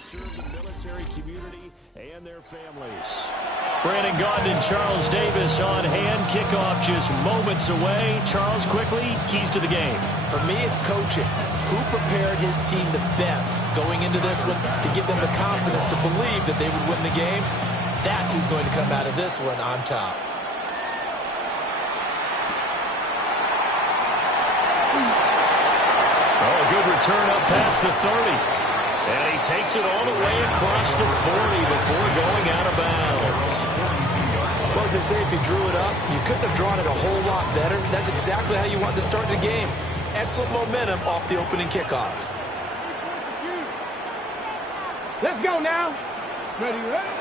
serve the military community and their families. Brandon Gaudin and Charles Davis on hand. Kickoff just moments away. Charles, quickly, keys to the game. For me, it's coaching. Who prepared his team the best going into this one to give them the confidence to believe that they would win the game? That's who's going to come out of this one on top. Oh, good return up past the 30. And he takes it all the way across the 40 before going out of bounds. Well, as they say, if you drew it up, you couldn't have drawn it a whole lot better. That's exactly how you want to start the game. Excellent momentum off the opening kickoff. Let's go now. Ready, ready.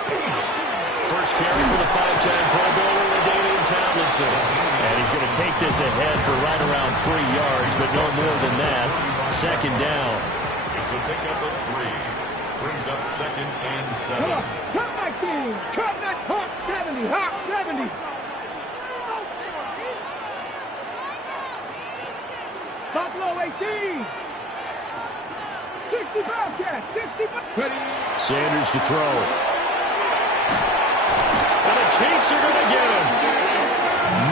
First carry for the five-time Pro Bowler, LaDainian Tomlinson. And he's going to take this ahead for right around 3 yards, but no more than that. Second down. It's a pickup of 3. Brings up 2nd and 7. Come on. Cut that team. Cut that hot 70. Hot 70. Buffalo 18. 60 Bobcat. 60. Ready. Sanders to throw. And the Chiefs are going to get him.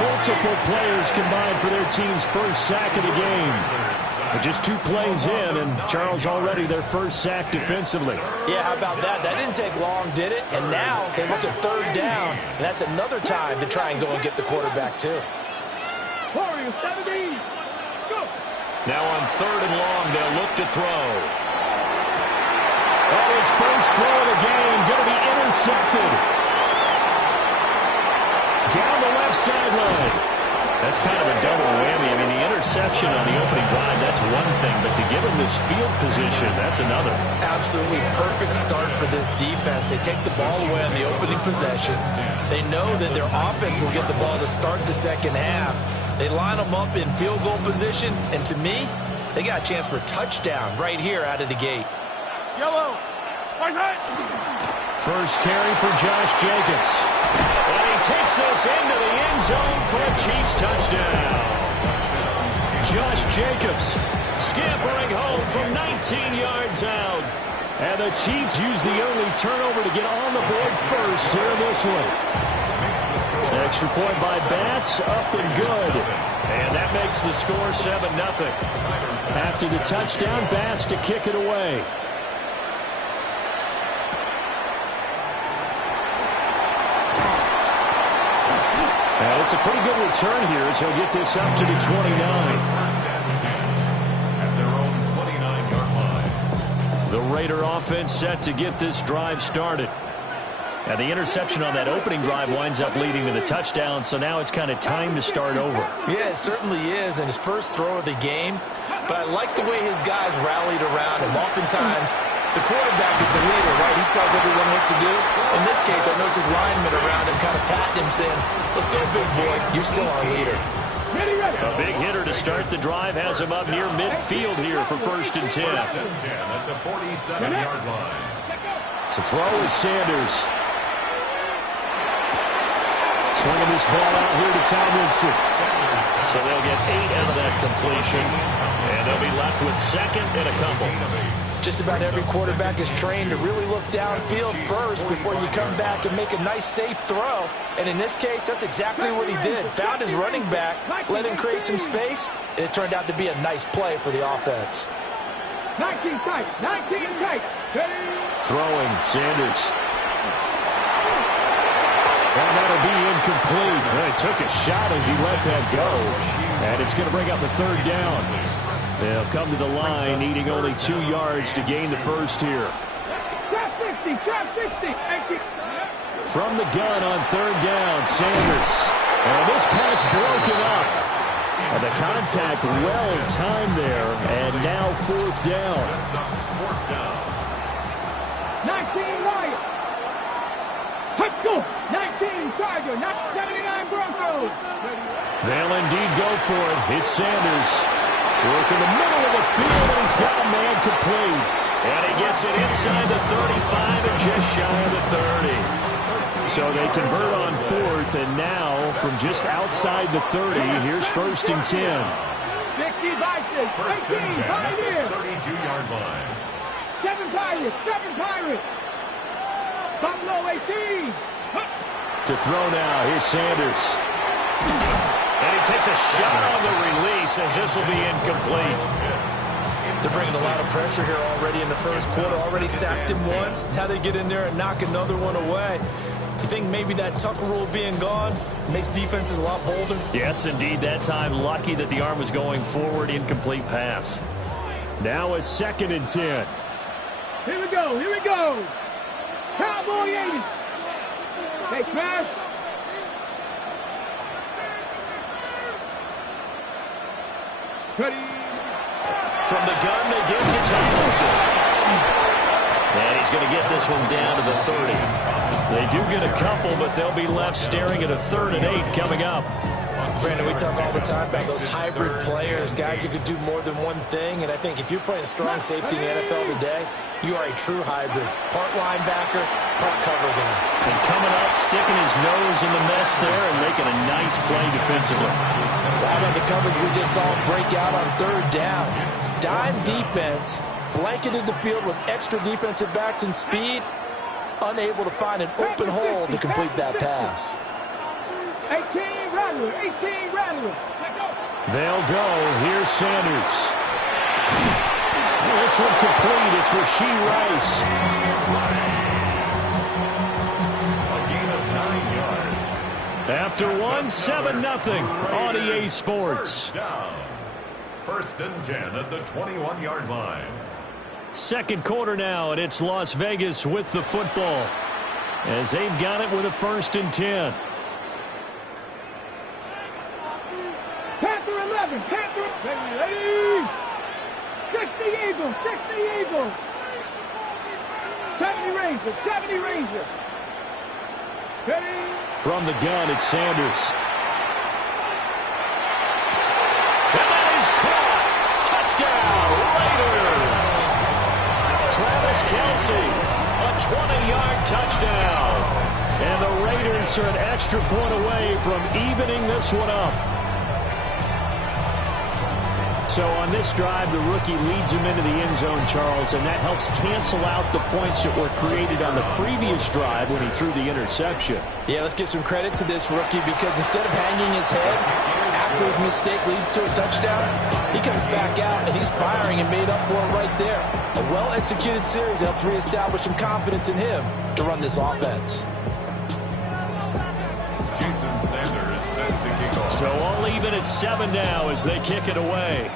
Multiple players combined for their team's first sack of the game. But just 2 plays in, and Charles already their first sack defensively. Yeah, how about that? That didn't take long, did it? And now they look at 3rd down, and that's another time to try and go and get the quarterback, too. Warriors 70. Go. Now on 3rd and long, they'll look to throw. Oh, his first throw of the game, going to be intercepted. Down the left sideline. That's kind of a double whammy. I mean, the interception on the opening drive, that's one thing, but to give him this field position, that's another. Absolutely perfect start for this defense. They take the ball away on the opening possession. They know that their offense will get the ball to start the second half. They line them up in field goal position, and to me, they got a chance for a touchdown right here out of the gate. Yellow. First carry for Josh Jacobs. And he takes this into the end zone for a Chiefs touchdown. Josh Jacobs scampering home from 19 yards out. And the Chiefs use the only turnover to get on the board first here in this one. Extra point by Bass, up and good. And that makes the score 7-0. After the touchdown, Bass to kick it away. And it's a pretty good return here as he'll get this up to the 29. At their own 29-yard line. The Raider offense set to get this drive started. And the interception on that opening drive winds up leading to the touchdown, so now it's kind of time to start over. Yeah, it certainly is, and his first throw of the game. But I like the way his guys rallied around him. Oftentimes, the quarterback is the leader, right? He tells everyone what to do. In this case, I notice his linemen around him kind of patting him, saying, let's go, big boy. You're still our leader. A big hitter to start the drive has him up near midfield here for 1st and 10. First and 10 at the 47-yard line. To throw is Sanders. Swinging this ball out here to Tomlinson. So they'll get 8 out of that completion. And they'll be left with 2nd and a couple. Just about every quarterback is trained to really look downfield first before you come back and make a nice, safe throw. And in this case, that's exactly what he did. Found his running back, let him create some space, and it turned out to be a nice play for the offense. 19 tight. 19 tight. Throwing, Sanders. And that'll be incomplete. Well, he took a shot as he let that go. And it's going to bring up a 3rd down. They'll come to the line, needing only 2 yards to gain the first here. Trap 60, trap 60. From the gun on 3rd down, Sanders. And this pass broken up. And the contact well timed there. And now 4th down. 19 Lions. Let's go. 19 Charger. 79 Broncos. They'll indeed go for it. It's Sanders. Working the middle of the field, and he's got a man complete. And he gets it inside the 35 and just shy of the 30. So they convert on 4th, and now from just outside the 30, here's 1st and 10. 60 Vices. First and 10 right at here. the 32-yard line. 7 Pirates. 7 Pirates. Buffalo 18. To throw now, here's Sanders. And he takes a shot on the release as this will be incomplete. They're bringing a lot of pressure here already in the first quarter. Already sacked him once. Now they get in there and knock another one away. You think maybe that Tucker rule being gone makes defenses a lot bolder? Yes, indeed. That time, lucky that the arm was going forward. Incomplete pass. Now a 2nd and 10. Here we go. Here we go. Cowboy 80. Hey, pass. Ready. From the gun, they give it to Tomlinson. And he's going to get this one down to the 30. They do get a couple, but they'll be left staring at a 3rd and 8 coming up. Brandon, we talk all the time about those hybrid players, guys who could do more than one thing. And I think if you're playing strong safety in the NFL today, you are a true hybrid. Part linebacker, part cover guy. And coming up, sticking his nose in the mess there and making a nice play defensively. How about the coverage we just saw him break out on 3rd down? Dime defense, blanketed the field with extra defensive backs and speed, unable to find an open hole to complete that pass. 18 Rattler. 18 Rattler. They'll go. Here's Sanders. This one complete. It's Rashee Rice. A gain of 9 yards. After 1, 7-0 on EA Sports. First down. 1st and 10 at the 21-yard line. 2nd quarter now, and it's Las Vegas with the football as they've got it with a 1st and 10. Panther 11. Panther. Ready. 60 Eagles. 60 Eagles. 70 Rangers. 70 Rangers. Ready. From the gun, it's Sanders. And that is caught. Touchdown, Raiders. Travis Kelce, a 20-yard touchdown. And the Raiders are an extra point away from evening this one up. So on this drive, the rookie leads him into the end zone, Charles, and that helps cancel out the points that were created on the previous drive when he threw the interception. Yeah, let's give some credit to this rookie because instead of hanging his head after his mistake leads to a touchdown, he comes back out and he's firing and made up for it right there. A well-executed series helps reestablish some confidence in him to run this offense. Jason Sanders set to kick off. So all even at 7 now as they kick it away.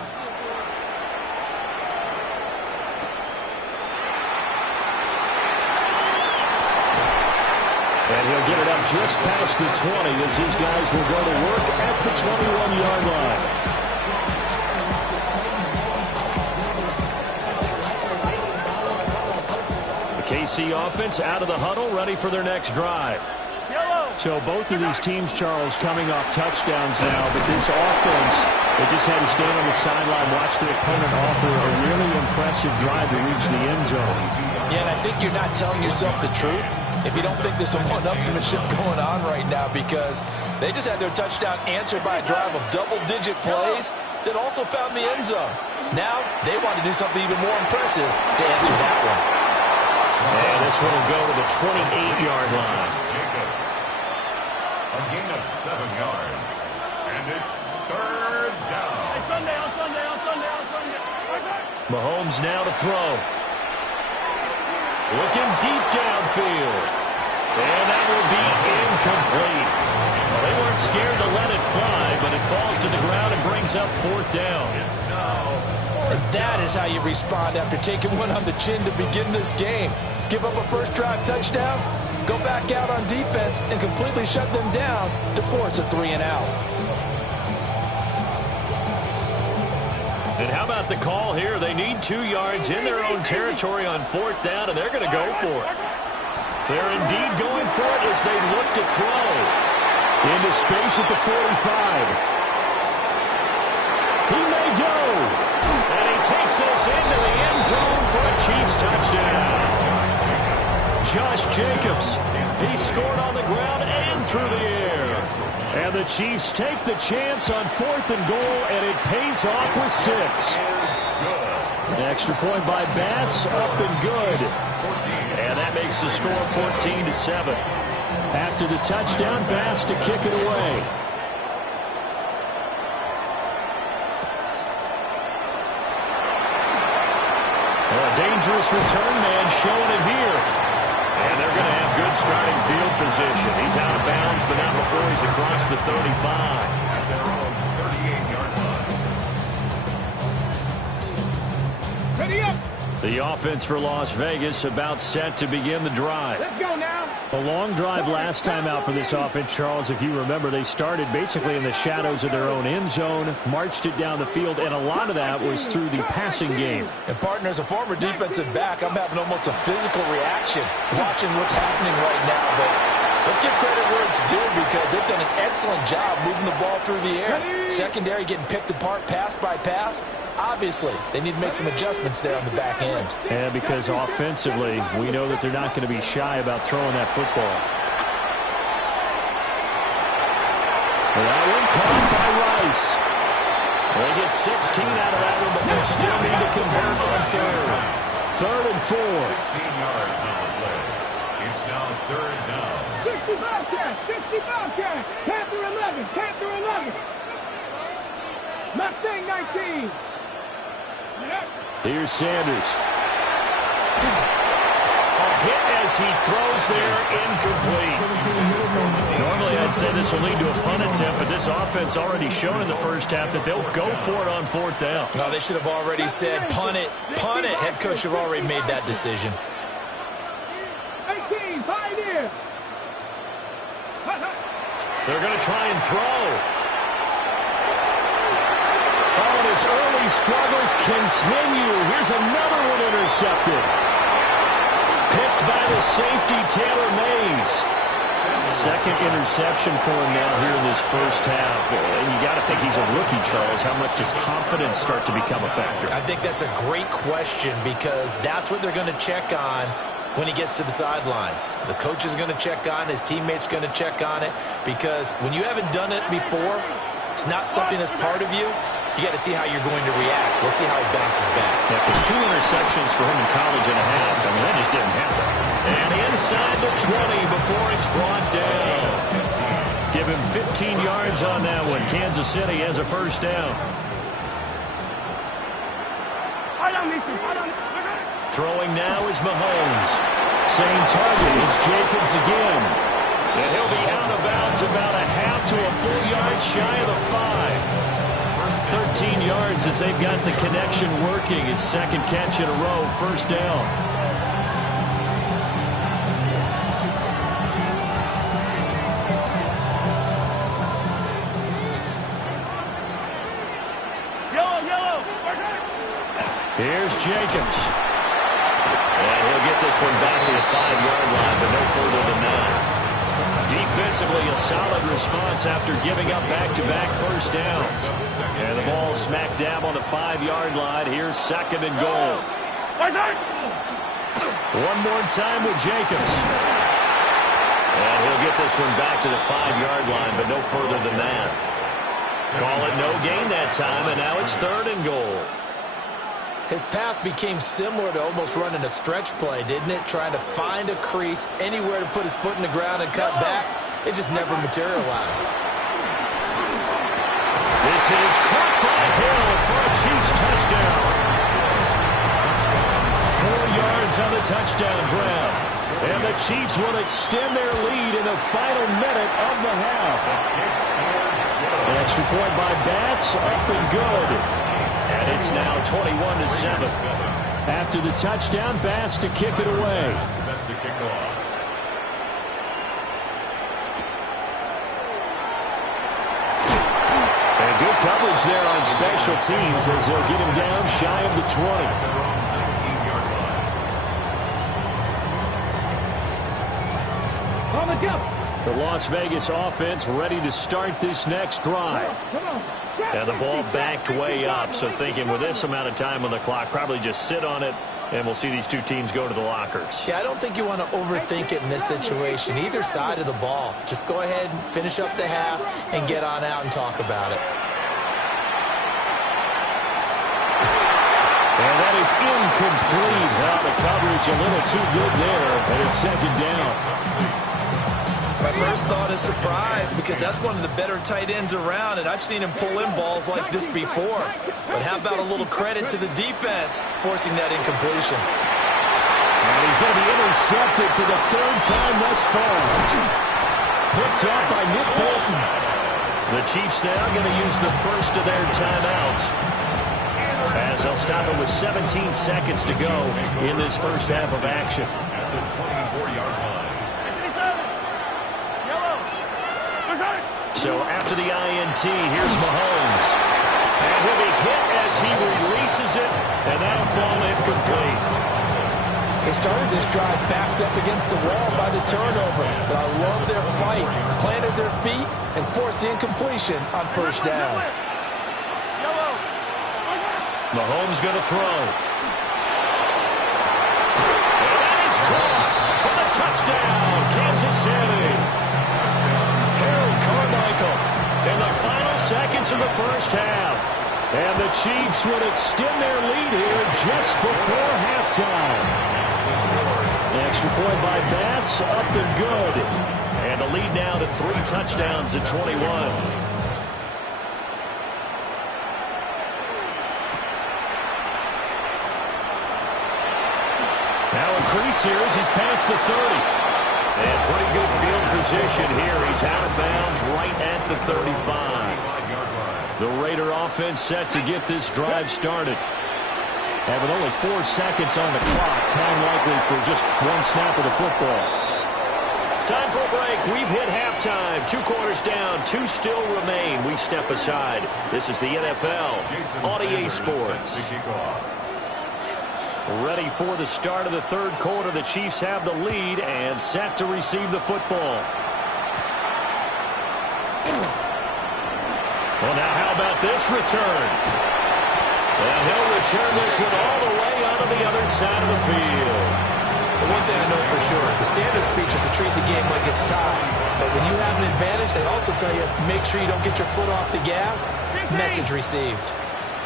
And he'll get it up just past the 20 as these guys will go to work at the 21-yard line. The KC offense out of the huddle, ready for their next drive. So both of these teams, Charles, coming off touchdowns now, but this offense, they just had to stand on the sideline, watch their opponent offer a really impressive drive to reach the end zone. Yeah, and I think you're not telling yourself the truth if you don't think there's some one-upsmanship going on right now because they just had their touchdown answered by a drive of double-digit plays that also found the end zone. Now they want to do something even more impressive to answer that one. And this one will go to the 28-yard line. A gain of 7 yards. And it's 3rd down. Hey, Sunday. Mahomes now to throw. Looking deep downfield. And that will be incomplete. Well, they weren't scared to let it fly, but it falls to the ground and brings up 4th down. And that is how you respond after taking one on the chin to begin this game. Give up a first drive touchdown, go back out on defense, and completely shut them down to force a 3-and-out. And how about the call here? They need 2 yards in their own territory on 4th down, and they're going to go for it. They're indeed going for it as they look to throw. Into space at the 45. He may go. And he takes this into the end zone for a Chiefs touchdown. Josh Jacobs, he scored on the ground and through the air. And the Chiefs take the chance on 4th and goal, and it pays off with 6. An extra point by Bass, up and good. And that makes the score 14-7. After the touchdown, Bass to kick it away. A dangerous return man showing it here. And they're going to have good starting field position. He's out of bounds, but not before he's across the 35. At their own 38-yard line. Ready up. The offense for Las Vegas about set to begin the drive. Let's go now. A long drive last time out for this offense, Charles. If you remember, they started basically in the shadows of their own end zone, marched it down the field, and a lot of that was through the passing game. And, partner, as a former defensive back, I'm having almost a physical reaction watching what's happening right now. But let's give credit where it's due because they've done an excellent job moving the ball through the air. Secondary getting picked apart pass by pass. Obviously, they need to make some adjustments there on the back end. And because offensively, we know that they're not going to be shy about throwing that football. That one caught by Rice. They get 16 out of that one, but they still need to convert on third. 3rd and 4. 16 yards on the play. It's now 3rd down. 60 Bobcats. 60 Bobcats. Panther 11. Panther 11. Mustang 19. Here's Sanders. A hit as he throws there, incomplete. Normally I'd say this will lead to a punt attempt, but this offense already shown in the first half that they'll go for it on 4th down. No, they should have already said punt it, punt it. Head coach should have already made that decision. 18, Pioneer. They're going to try and throw. Oh, and his early struggles continue. Here's another one intercepted. Picked by the safety, Taylor Mays. 2nd interception for him now here in this first half. And you got to think he's a rookie, Charles. How much does confidence start to become a factor? I think that's a great question because that's what they're going to check on when he gets to the sidelines. The coach is going to check on it. His teammates going to check on it because when you haven't done it before, it's not something that's part of you. You got to see how you're going to react. Let's see how he bounces back. Yeah, there's 2 interceptions for him in college and a half. I mean, that just didn't happen. And inside the 20 before it's brought down. Give him 15 yards on that one. Kansas City has a 1st down. Throwing now is Mahomes. Same target. It's Jacobs again. And he'll be out of bounds about a half to a full yard shy of the 5. 13 yards as they've got the connection working. His 2nd catch in a row, 1st down. Yellow. Here's Jacobs. And he'll get this one back to the 5-yard line, but no further than that. Defensively, a solid response after giving up back-to-back 1st downs. And the ball smack dab on the 5-yard line. Here's 2nd and goal. One more time with Jacobs. And he'll get this one back to the 5-yard line, but no further than that. Call it no gain that time, and now it's 3rd and goal. His path became similar to almost running a stretch play, didn't it? Trying to find a crease, anywhere to put his foot in the ground and cut back. It just never materialized. This is caught by Hill for a Chiefs touchdown. 4 yards on the touchdown grab. And the Chiefs will extend their lead in the final minute of the half. An extra point by Bass, up and good. And it's now 21-7. After the touchdown, Bass to kick it away. Set to kick off. And good coverage there on special teams as they'll get him down shy of the 20. On the jump. The Las Vegas offense ready to start this next drive. Come on. And the ball backed way up, so thinking with this amount of time on the clock, probably just sit on it, and we'll see these 2 teams go to the lockers. Yeah, I don't think you want to overthink it in this situation. Either side of the ball. Just go ahead and finish up the half and get on out and talk about it. And that is incomplete. Well, the coverage a little too good there, and it's second down. My first thought is surprise because that's one of the better tight ends around, and I've seen him pull in balls like this before. But how about a little credit to the defense forcing that incompletion? And he's going to be intercepted for the third time thus far. Picked up by Nick Bolton. The Chiefs now going to use the first of their timeouts, as they'll stop it with 17 seconds to go in this first half of action. At the 24-yard line. So after the INT, here's Mahomes. And he'll be hit as he releases it, and that'll fall incomplete. They started this drive backed up against the wall by the turnover, but I love their fight, planted their feet, and forced the incompletion on first down. Mahomes going to throw. And that is caught for the touchdown, Kansas City. Harold Carmichael in the final seconds of the first half. And the Chiefs would extend their lead here just before halftime. Extra point by Bass, up and good. And the lead now to 3 touchdowns at 21. Now a crease here as he's past the 30. And pretty good field position here. He's out of bounds right at the 35. The Raider offense set to get this drive started. Having only 4 seconds on the clock. Time likely for just one snap of the football. Time for a break. We've hit halftime. 2 quarters down. 2 still remain. We step aside. This is the NFL on EA Sports. Ready for the start of the third quarter. The Chiefs have the lead and set to receive the football. Well, now how about this return? And he'll return this one all the way onto the other side of the field. Well, one thing I know for sure, the standard speech is to treat the game like it's tied. But when you have an advantage, they also tell you, make sure you don't get your foot off the gas. Message received.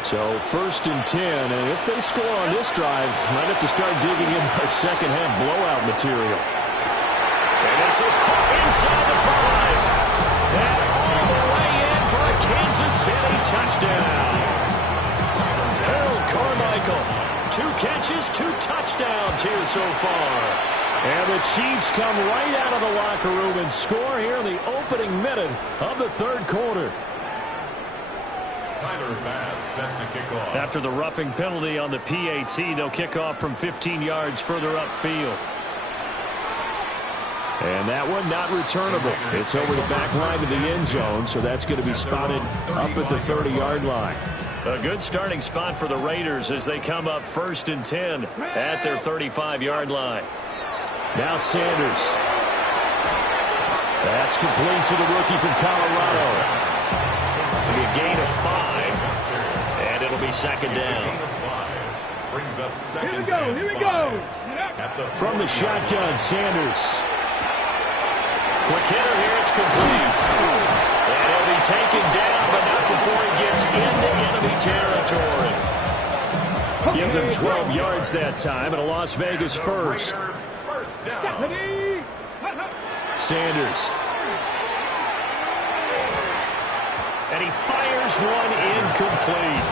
So first and 10, and if they score on this drive, might have to start digging in our second half blowout material. And this is caught inside the 5. And all the way in for a Kansas City touchdown. Harold Carmichael, 2 catches, 2 touchdowns here so far. And the Chiefs come right out of the locker room and score here in the opening minute of the third quarter. Set to kick off. After the roughing penalty on the PAT, they'll kick off from 15 yards further upfield. And that one not returnable. It's over the back line of the end zone, so that's going to be spotted up at the 30-yard line. A good starting spot for the Raiders as they come up first and 10 at their 35-yard line. Now Sanders. That's complete to the rookie from Colorado. A gain of 5, and it'll be second down. Brings up second. Here we go, here we go. From the shotgun, Sanders. Quick hitter here, it's complete. And he'll be taken down, but not before he gets into enemy territory. Give them 12 yards that time, and a Las Vegas first. First down. Sanders. And he fires one incomplete.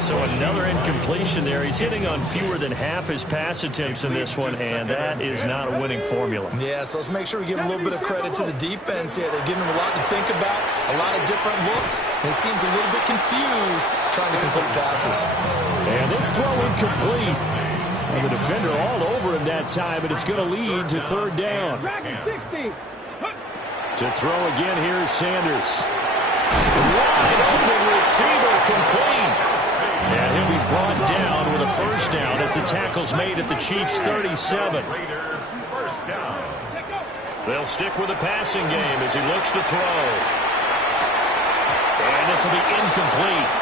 So another incompletion there. He's hitting on fewer than half his pass attempts in this one, and that is not a winning formula. Yeah, so let's make sure we give a little bit of credit to the defense here. They're giving him a lot to think about, a lot of different looks, and he seems a little bit confused trying to complete passes. And this throw incomplete. And the defender all over him that time, but it's going to lead to third down. To throw again, here's Sanders. Wide open receiver complete. And he'll be brought down with a first down as the tackle's made at the Chiefs' 37. They'll stick with the passing game as he looks to throw. And this will be incomplete.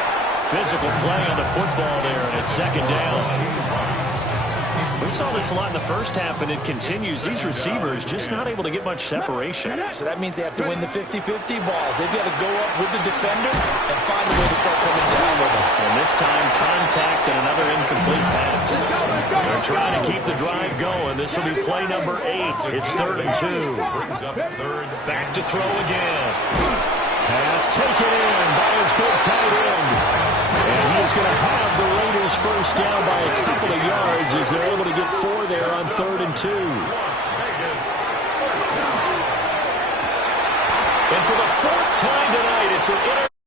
Physical play on the football there, and it's second down. We saw this a lot in the first half, and it continues. These receivers just not able to get much separation. So that means they have to win the 50-50 balls. They've got to go up with the defender and find a way to start coming down with them. And this time, contact and another incomplete pass. They're trying to keep the drive going. This will be play number 8. It's 3rd and 2. Brings up 3rd. Back to throw again. Pass taken in by his big tight end. And he's going to have the Raiders first down by a couple of yards as they're able to get 4 there on 3rd and 2. And for the 4th time tonight, it's an